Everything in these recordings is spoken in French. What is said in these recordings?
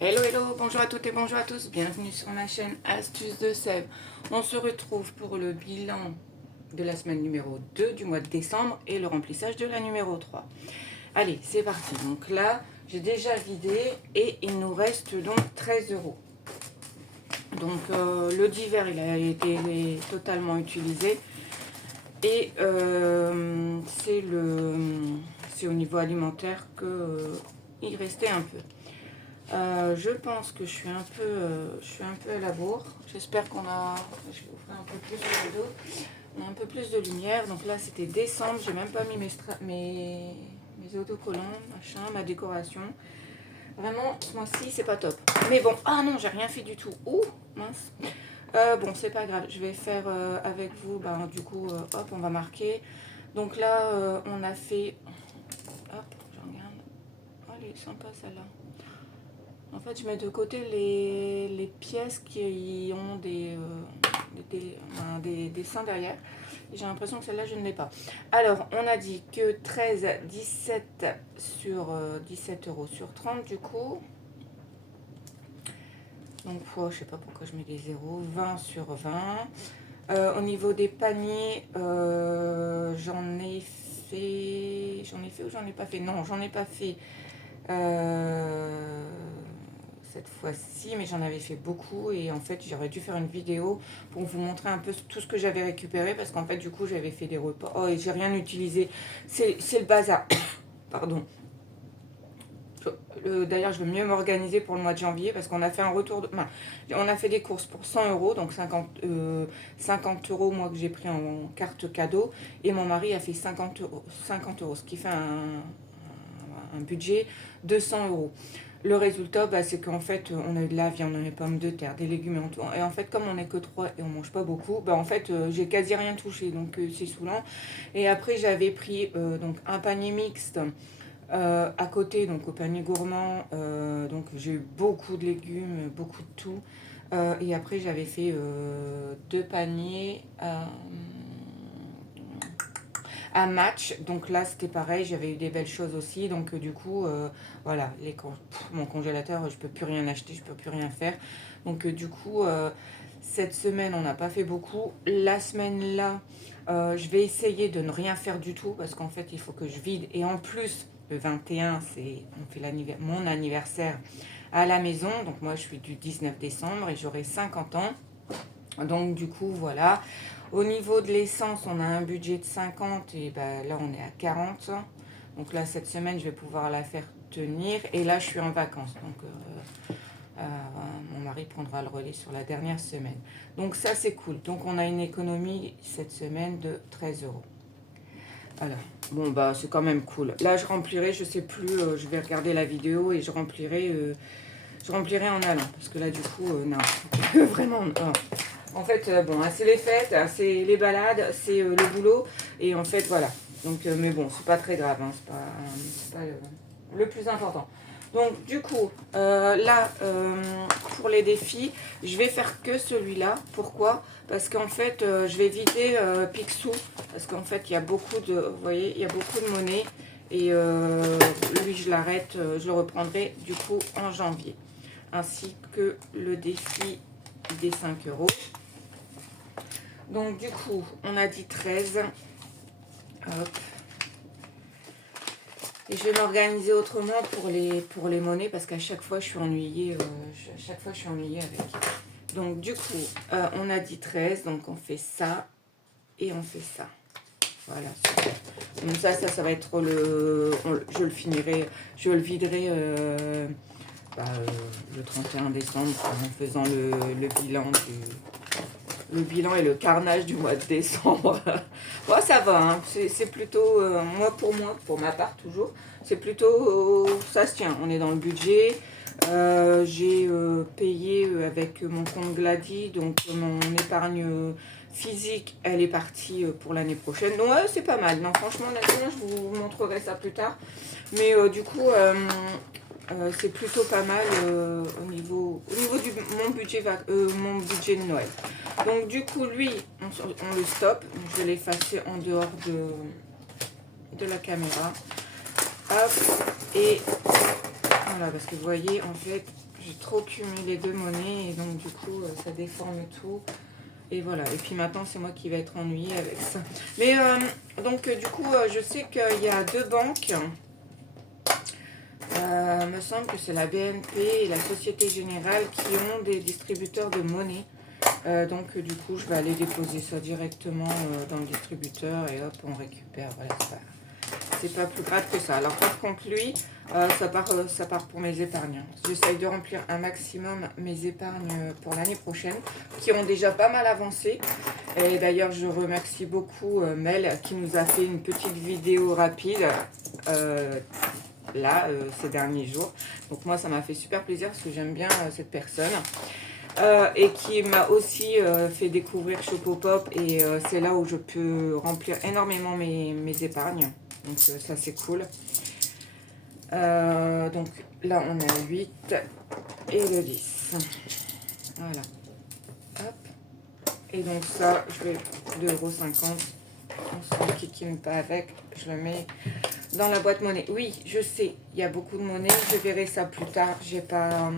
Hello, hello, bonjour à toutes et bonjour à tous, bienvenue sur ma chaîne Astuces de Sève. On se retrouve pour le bilan de la semaine numéro 2 du mois de décembre et le remplissage de la numéro 3. Allez, c'est parti. Donc là, j'ai déjà vidé et il nous reste donc 13 euros. Donc le divers, il a été totalement utilisé et c'est au niveau alimentaire que il restait un peu. Je pense que je suis un peu à la bourre. J'espère qu'on a... Je vais ouvrir un peu plus le rideau. On a un peu plus de lumière. Donc là, c'était décembre. J'ai même pas mis mes autocollants, machin, ma décoration. Vraiment, ce mois-ci, c'est pas top. Mais bon, ah non, j'ai rien fait du tout. Ouh, mince. Bon, c'est pas grave. Je vais faire avec vous, du coup, hop, on va marquer. Donc là, on a fait... Hop, je regarde. Oh, elle est sympa, celle-là. En fait, je mets de côté les pièces qui ont des dessins derrière. J'ai l'impression que celle-là, je ne l'ai pas. Alors, on a dit que 13, 17 sur 17 euros sur 30 du coup. Donc, je sais pas pourquoi je mets des zéros. 20 sur 20. Au niveau des paniers, j'en ai fait ou j'en ai pas fait? Non, j'en ai pas fait. Cette fois-ci, mais j'en avais fait beaucoup et en fait j'aurais dû faire une vidéo pour vous montrer un peu tout ce que j'avais récupéré parce qu'en fait du coup j'avais fait des repas. Oh, et j'ai rien utilisé, c'est le bazar. Pardon. D'ailleurs je veux mieux m'organiser pour le mois de janvier parce qu'on a fait un retour de... on a fait des courses pour 100 euros, donc 50 euros moi que j'ai pris en carte cadeau et mon mari a fait 50 euros, ce qui fait un budget de 100 euros. Le résultat, c'est qu'en fait, on a eu de la viande, on a des pommes de terre, des légumes et tout. Et en fait, comme on n'est que 3 et on mange pas beaucoup, en fait, j'ai quasi rien touché, donc c'est saoulant. Et après, j'avais pris donc un panier mixte à côté, donc au panier gourmand. Donc j'ai eu beaucoup de légumes, beaucoup de tout. Et après, j'avais fait 2 paniers à match. Donc là, c'était pareil, j'avais eu des belles choses aussi. Donc du coup, voilà, mon congélateur, je peux plus rien acheter, je peux plus rien faire. Donc du coup, cette semaine, on n'a pas fait beaucoup. La semaine là, je vais essayer de ne rien faire du tout parce qu'en fait, il faut que je vide. Et en plus, le 21, on fait mon anniversaire à la maison. Donc moi, je suis du 19 décembre et j'aurai 50 ans. Donc du coup, voilà. Au niveau de l'essence, on a un budget de 50 et là, on est à 40. Donc là, cette semaine, je vais pouvoir la faire tenir. Et là, je suis en vacances. Donc, mon mari prendra le relais sur la dernière semaine. Donc ça, c'est cool. Donc, on a une économie cette semaine de 13 euros. Alors, bon, c'est quand même cool. Là, je remplirai, je sais plus, je vais regarder la vidéo et je remplirai en allant. Parce que là, du coup, non. Vraiment, non. En fait, c'est les fêtes, c'est les balades, c'est le boulot. Et en fait, voilà. Donc, mais bon, c'est pas très grave. Hein, c'est pas le plus important. Donc, du coup, là, pour les défis, je vais faire que celui-là. Pourquoi? Parce qu'en fait, je vais vider Picsou. Parce qu'en fait, il y a beaucoup de... Vous voyez, il y a beaucoup de monnaie. Et lui, je l'arrête. Je le reprendrai, du coup, en janvier. Ainsi que le défi des 5 euros. Donc du coup, on a dit 13. Hop. Et je vais m'organiser autrement pour les monnaies parce qu'à chaque fois, je suis ennuyée. Avec. Donc du coup, on a dit 13. Donc on fait ça et on fait ça. Voilà, super. Donc ça va être je le finirai, je le viderai le 31 décembre en faisant le bilan et le carnage du mois de décembre. Bon, ça va, hein. C'est plutôt, pour ma part toujours, c'est plutôt, ça se tient, on est dans le budget. J'ai payé avec mon compte Glady, donc mon épargne physique, elle est partie pour l'année prochaine. Donc ouais, c'est pas mal, non, franchement, honnêtement, je vous montrerai ça plus tard. Mais du coup... c'est plutôt pas mal au niveau mon budget de Noël. Donc du coup lui on le stoppe. Je vais l'effacer en dehors de la caméra. Hop, et là, parce que vous voyez, en fait, j'ai trop cumulé deux monnaies et donc du coup, ça déforme tout. Et voilà, et puis maintenant, c'est moi qui vais être ennuyée avec ça. Mais donc, du coup, je sais qu'il y a deux banques. Me semble que c'est la BNP et la Société Générale qui ont des distributeurs de monnaie. Donc du coup, je vais aller déposer ça directement dans le distributeur et hop, on récupère. Voilà, c'est pas plus grave que ça. Alors par contre, lui, ça part pour mes épargnes. J'essaye de remplir un maximum mes épargnes pour l'année prochaine, qui ont déjà pas mal avancé. Et d'ailleurs, je remercie beaucoup Mel qui nous a fait une petite vidéo rapide. Ces derniers jours. Donc moi, ça m'a fait super plaisir parce que j'aime bien cette personne. Et qui m'a aussi fait découvrir Shopopop. Et c'est là où je peux remplir énormément mes épargnes. Donc ça, c'est cool. Donc là, on a 8 et le 10. Voilà. Hop. Et donc ça, je vais 2,50 €. On se kikine pas avec. Je le mets dans la boîte monnaie. Oui, je sais, il y a beaucoup de monnaie. Je verrai ça plus tard. J'ai pas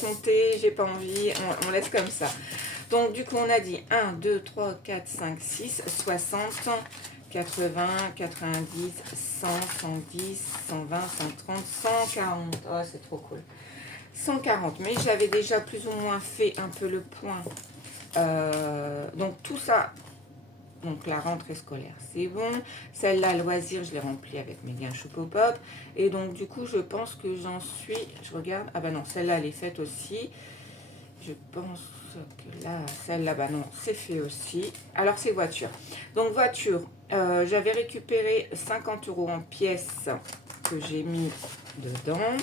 compté, j'ai pas envie. On laisse comme ça. Donc, du coup, on a dit 1, 2, 3, 4, 5, 6, 60, 80, 90, 100, 110, 120, 130, 140. Oh, c'est trop cool. 140. Mais j'avais déjà plus ou moins fait un peu le point. Donc, tout ça. Donc la rentrée scolaire, c'est bon. Celle-là, loisir, je l'ai remplie avec mes liens Shopopop. Et donc du coup, je pense que j'en suis... Je regarde. Ah bah non, celle-là, elle est faite aussi. Je pense que là, celle-là, bah non, c'est fait aussi. Alors c'est voiture. Donc voiture, j'avais récupéré 50 € en pièces que j'ai mis dedans.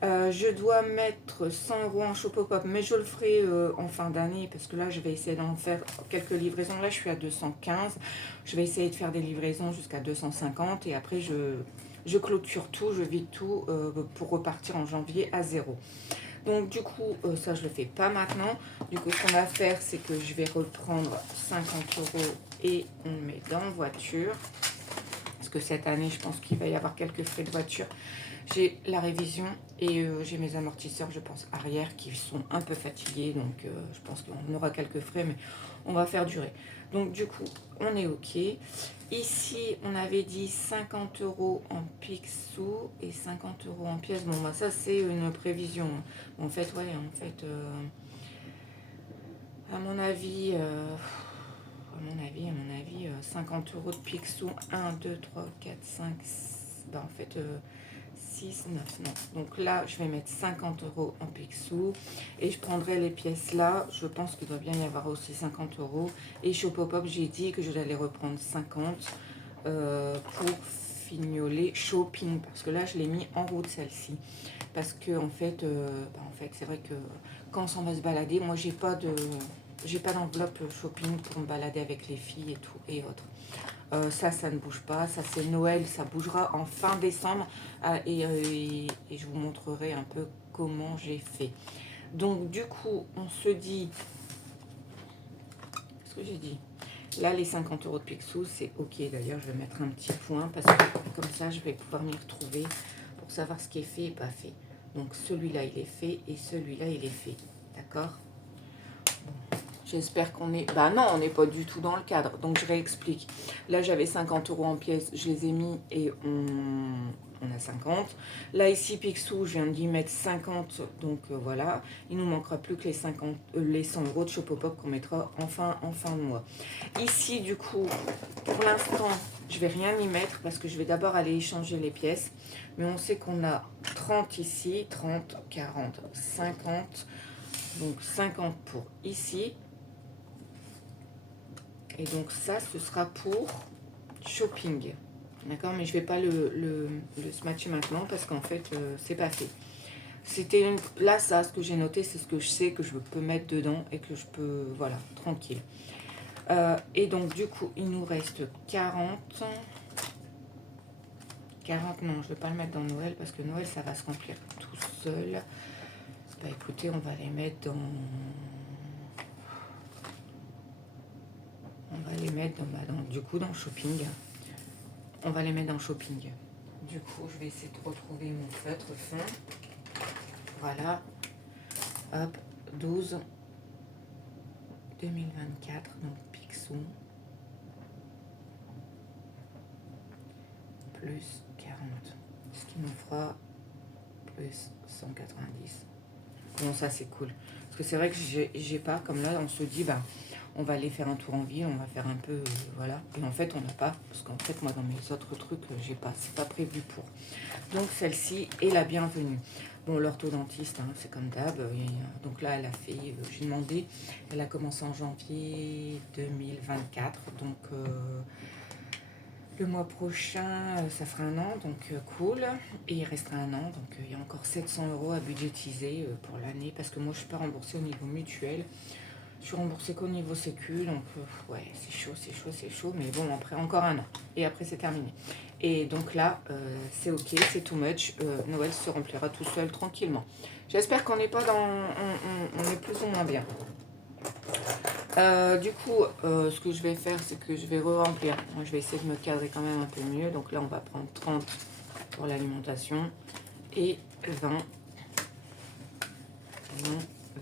Je dois mettre 100 € en Shopopop, mais je le ferai en fin d'année parce que là, je vais essayer d'en faire quelques livraisons. Là, je suis à 215. Je vais essayer de faire des livraisons jusqu'à 250 et après, je clôture tout, je vide tout pour repartir en janvier à zéro. Donc, du coup, ça, je le fais pas maintenant. Du coup, ce qu'on va faire, c'est que je vais reprendre 50 € et on le met dans voiture. Parce que cette année, je pense qu'il va y avoir quelques frais de voiture. J'ai la révision et j'ai mes amortisseurs, je pense, arrière qui sont un peu fatigués. Donc, je pense qu'on aura quelques frais, mais on va faire durer. Donc, du coup, on est OK. Ici, on avait dit 50 € en Picsou et 50 € en pièces. Bon, bah, ça, c'est une prévision. En fait, ouais, à mon avis... 50 € de Picsou, 1, 2, 3, 4, 5, bah en fait 6, 9, non. Donc là, je vais mettre 50 € en Picsou et je prendrai les pièces là. Je pense qu'il doit bien y avoir aussi 50 €. Et Shopopop, j'ai dit que je l'allais reprendre 50 pour fignoler shopping parce que là, je l'ai mis en route celle-ci. Parce que en fait, c'est vrai que quand on s'en va se balader, moi, j'ai pas d'enveloppe shopping pour me balader avec les filles et tout et autres. Ça ne bouge pas. Ça, c'est Noël. Ça bougera en fin décembre. Et je vous montrerai un peu comment j'ai fait. Donc, du coup, on se dit... Qu'est-ce que j'ai dit? Là, les 50 € de Picsou, c'est OK. D'ailleurs, je vais mettre un petit point parce que comme ça, je vais pouvoir m'y retrouver pour savoir ce qui est fait et pas fait. Donc, celui-là, il est fait et celui-là, il est fait. D'accord? J'espère qu'on est... Bah non, on n'est pas du tout dans le cadre. Donc, je réexplique. Là, j'avais 50 € en pièces. Je les ai mis et on a 50. Là, ici, Picsou, je viens d'y mettre 50. Donc, voilà. Il nous manquera plus que les 100 € de Shopopop qu'on mettra en fin de mois. Ici, du coup, pour l'instant, je vais rien y mettre parce que je vais d'abord aller échanger les pièces. Mais on sait qu'on a 30 ici, 30, 40, 50. Donc, 50 pour ici. Et donc ça, ce sera pour shopping. D'accord? Mais je ne vais pas le smatcher maintenant parce qu'en fait, c'est pas fait. C'était là, ça, ce que j'ai noté, c'est ce que je sais que je peux mettre dedans et que je peux... Voilà, tranquille. Et donc, du coup, il nous reste 40. 40, non, je ne vais pas le mettre dans Noël parce que Noël, ça va se remplir tout seul. Bah écoutez, on va les mettre dans... On va les mettre dans, du coup, dans shopping. On va les mettre dans shopping. du coup, je vais essayer de retrouver mon feutre fin. Voilà. Hop, 12 2024, donc Picsou. Plus 40. Ce qui nous fera plus 190. Bon, ça c'est cool. Parce que c'est vrai que j'ai pas, comme là, on se dit, bah, on va aller faire un tour en ville, on va faire un peu, voilà. Et en fait, on n'a pas, parce qu'en fait, moi, dans mes autres trucs, j'ai pas, c'est pas prévu pour. Donc, celle-ci est la bienvenue. Bon, l'orthodontiste, hein, c'est comme d'hab. Donc là, elle a fait, j'ai demandé, elle a commencé en janvier 2024. Donc, le mois prochain, ça fera un an, donc cool. Et il restera un an, donc il y a encore 700 € à budgétiser pour l'année. Parce que moi, je ne suis pas remboursée au niveau mutuel. Je suis remboursée qu'au niveau sécu, donc ouais, c'est chaud, c'est chaud, c'est chaud. Mais bon, après, encore un an. Et après, c'est terminé. Et donc là, c'est ok, c'est too much. Noël se remplira tout seul, tranquillement. J'espère qu'on n'est pas dans... on est plus ou moins bien. Du coup, ce que je vais faire, c'est que je vais re-remplir. Moi, je vais essayer de me cadrer quand même un peu mieux. Donc là, on va prendre 30 pour l'alimentation et 20,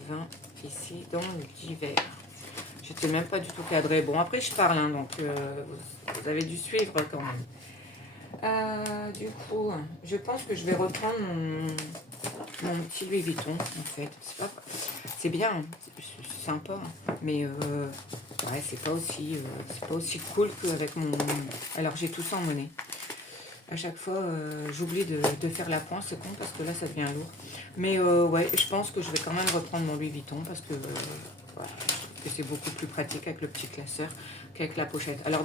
20 ici dans le divers. Je n'étais même pas du tout cadré. Bon, après, je parle, hein, donc vous avez dû suivre quand même. Du coup, je pense que je vais reprendre mon petit Louis Vuitton, en fait. C'est bien, hein, c'est sympa, mais ouais, c'est pas aussi cool qu'avec mon... Alors, j'ai tout ça en monnaie. À chaque fois, j'oublie de faire la pointe, c'est con, parce que là, ça devient lourd. Mais ouais, je pense que je vais quand même reprendre mon Louis Vuitton, parce que voilà, c'est beaucoup plus pratique avec le petit classeur qu'avec la pochette. Alors,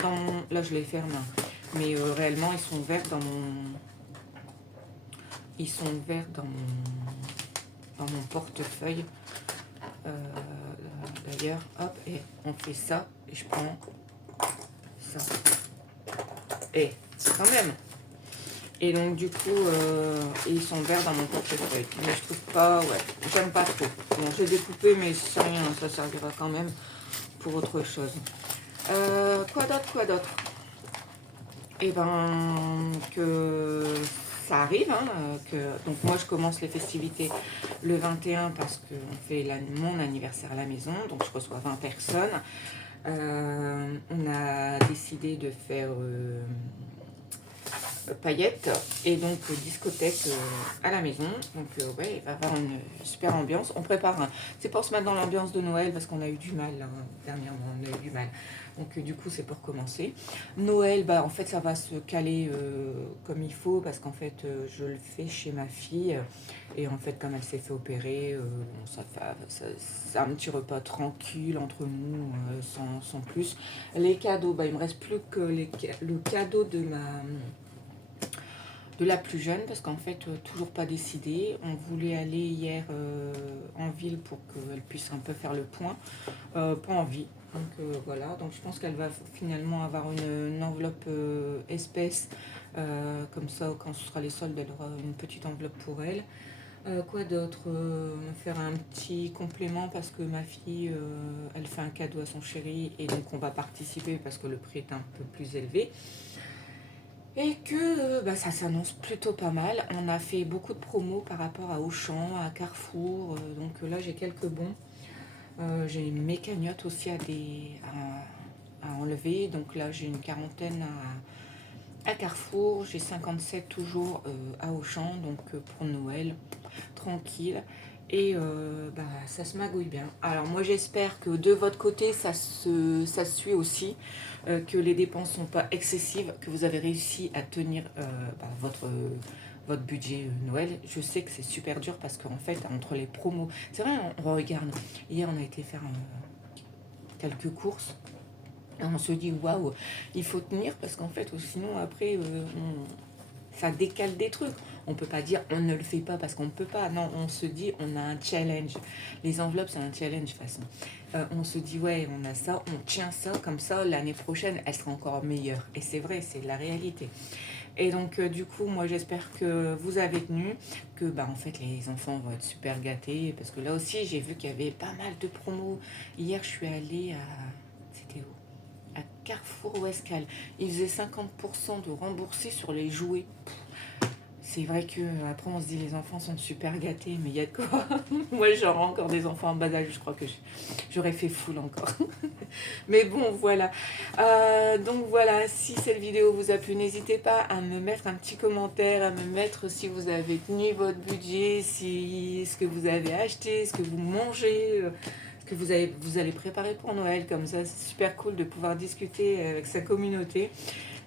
là, je les ferme, hein, mais réellement, ils sont verts dans mon... Ils sont verts dans mon portefeuille. D'ailleurs, hop, et on fait ça, et je prends ça. Et quand même. Et donc du coup, ils sont verts dans mon portefeuille. Mais je trouve pas, ouais, j'aime pas trop. Bon, j'ai découpé, mais c'est rien, ça servira quand même pour autre chose. Quoi d'autre? Eh ben, que ça arrive, hein, donc moi je commence les festivités le 21 parce qu'on fait mon anniversaire à la maison, donc je reçois 20 personnes. On a décidé de faire paillettes et donc discothèque à la maison. Donc ouais, il va y avoir une super ambiance. On prépare, c'est pour se mettre dans l'ambiance de Noël parce qu'on a eu du mal, hein, dernièrement, on a eu du mal. Donc du coup c'est pour commencer. Noël, bah en fait ça va se caler comme il faut parce qu'en fait je le fais chez ma fille et en fait comme elle s'est fait opérer, bon, c'est un petit repas tranquille entre nous, sans plus. Les cadeaux, bah il me reste plus que le cadeau de la plus jeune parce qu'en fait toujours pas décidé. On voulait aller hier en ville pour qu'elle puisse un peu faire le point, pas envie. Donc voilà, donc je pense qu'elle va finalement avoir une enveloppe espèce, comme ça quand ce sera les soldes elle aura une petite enveloppe pour elle. Quoi d'autre, faire un petit complément parce que ma fille elle fait un cadeau à son chéri et donc on va participer parce que le prix est un peu plus élevé. Et que bah, ça s'annonce plutôt pas mal. On a fait beaucoup de promos par rapport à Auchan, à Carrefour. Donc là, j'ai quelques bons. J'ai mes cagnottes aussi à enlever. Donc là, j'ai une quarantaine à Carrefour. J'ai 57 toujours à Auchan. Donc pour Noël, tranquille. Et bah, ça se magouille bien. Alors moi, j'espère que de votre côté, ça se suit aussi. Que les dépenses ne sont pas excessives, que vous avez réussi à tenir bah, votre budget Noël. Je sais que c'est super dur parce qu'en fait, entre les promos, c'est vrai, on regarde. Hier, on a été faire quelques courses. Et on se dit, waouh, il faut tenir parce qu'en fait, sinon, après, ça décale des trucs. On peut pas dire on ne le fait pas parce qu'on ne peut pas. Non, on se dit on a un challenge. Les enveloppes, c'est un challenge de toute façon. On se dit ouais, on a ça, on tient ça, comme ça, l'année prochaine, elle sera encore meilleure. Et c'est vrai, c'est la réalité. Et donc, du coup, moi, j'espère que vous avez tenu, que, bah, en fait, les enfants vont être super gâtés. Parce que là aussi, j'ai vu qu'il y avait pas mal de promos. Hier, je suis allée à... C'était où? À Carrefour ou Escale. Ils faisaient 50% de remboursés sur les jouets. c'est vrai que après on se dit les enfants sont super gâtés, mais il y a de quoi. Moi j'aurais encore des enfants en bas âge, je crois que j'aurais fait full encore. Mais bon, voilà. Donc voilà, si cette vidéo vous a plu, n'hésitez pas à me mettre un petit commentaire, à me mettre si vous avez tenu votre budget, si ce que vous avez acheté, ce que vous mangez, ce que vous allez préparer pour Noël. Comme ça, c'est super cool de pouvoir discuter avec sa communauté.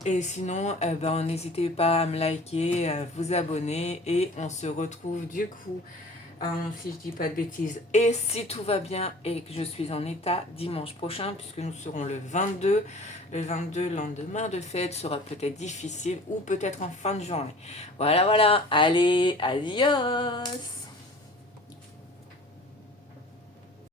Et sinon, n'hésitez pas à me liker, à vous abonner et on se retrouve du coup, si je dis pas de bêtises, et si tout va bien et que je suis en état, dimanche prochain, puisque nous serons le 22. Le 22, lendemain de fête, sera peut-être difficile ou peut-être en fin de journée. Voilà, voilà. Allez, adios!